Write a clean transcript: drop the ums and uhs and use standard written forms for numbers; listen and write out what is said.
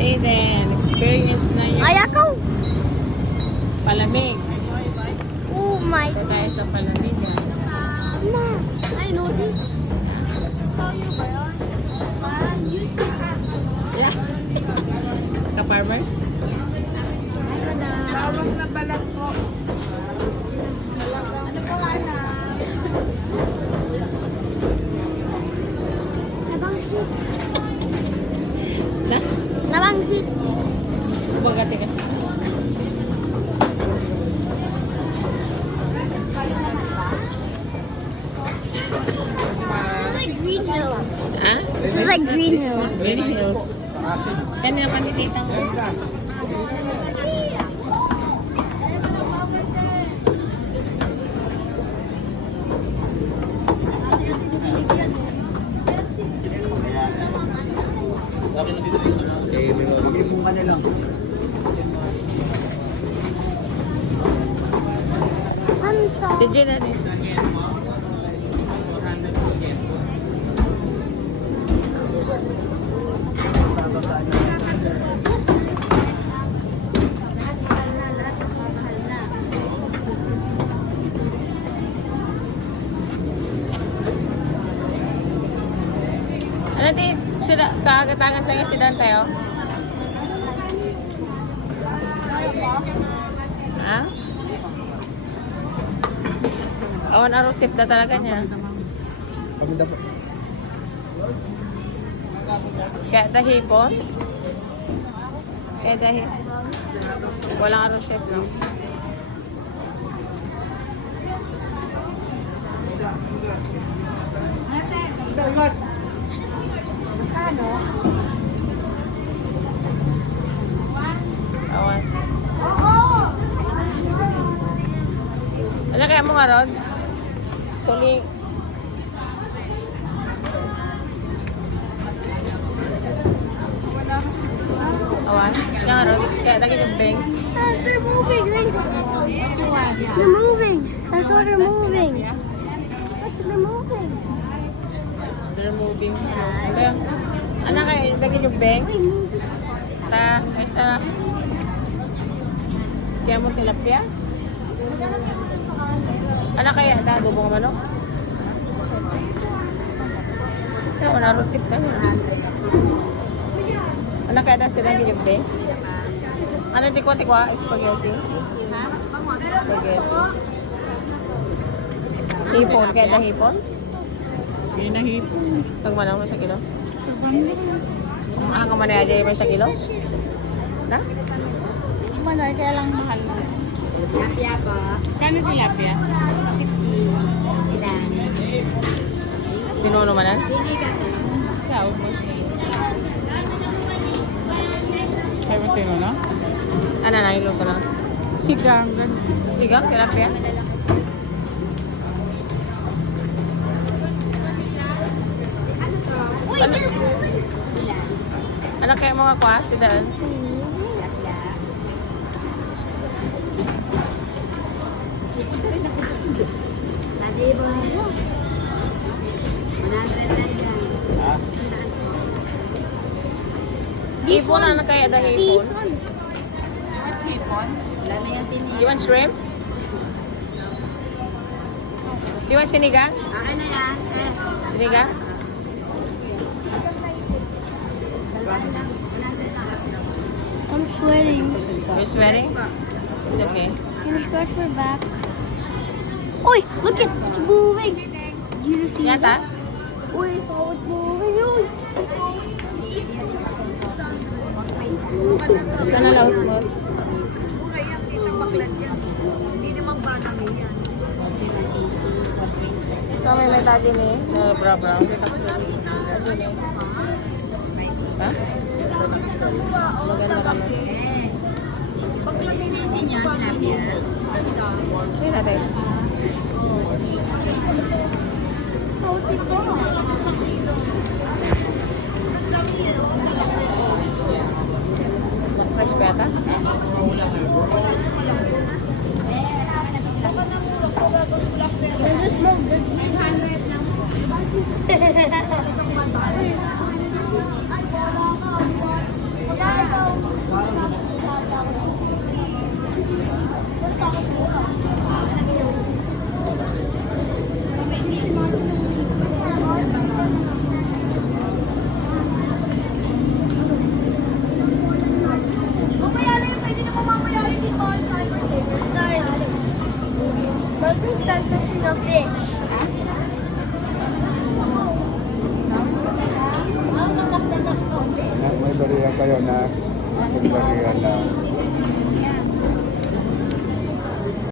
Aiden, experience na yun. Ay, ako! Palamig. Oh my Ito tayo sa palamig. Ma, I know this. How you ba yun? Yeah. Ka-farmers? Tawag na balat po. Ano po na? Nabangsit. Na? Nabangsit. Bagati kasi. It's like green hills. Ha? This is like Green This is Hills. not Green Hills. Yan naman ni tita mo. I'm sorry. Did you na rin? Ano din? Sila, kakatangan tayo si Dan tayo? Ha? Awan araw sip na talaga niya. Kaya dahipon? Kaya dahipon? Walang araw sip no? Awan. Ano kaya mo nga Rod? Tuli. Awan. Kaya nga Rod? Kaya lagi yung beng. They're moving. They're moving. I saw they're moving. They're moving. They're moving. Kaya, ano kaya lagi yung beng? Ta, kaysa. Kaya mo tilapia? Ano kaya? Da, bubong manok? Kaya wala rusip na yun. Ano kaya da sila yung beng? Ano tikwa-tikwa? Spaghetti? Spaghetti. Hipon. Kaya da hipon? Hindi na hipon. Tagmanaw mo sa kilo? Ang kamanay aja yung sa kilo? Na? Malay, kaya lang mahal na. Tilapia po. Kano tilapia? 50. Ilan? Sinuno man na? Pili ka po. Sao po? Kaya mo sino na? Ano na, ilo ko na? Sigang. Sigang, tilapia? Uy, Ano? they're moving. Ilan? Ano kaya mga kwa? Si Dan? Tilapia. Nadi ba mo? 100 na yan. Hipon na kaya da hipon? Hipon? Wala na yung tini. You want shrimp? Do you want sinigang? Akin na yan. Sinigang? I'm sweating. You're sweating? It's okay. Can you scratch my back? Uy, look it, it's moving. You see Yata? that? Uy, so it's moving. Uy. Gusto na laos mo? Kaya tita baklat yan. Hindi naman banami yan. So may tali ni? Na brown. Ha? Maganda kami. Linisin niyo, tilapia. Hindi natin. Fresh pa yata? There's a smoke. There's I'm touching a fish. May bariya kayo na. May bariya na.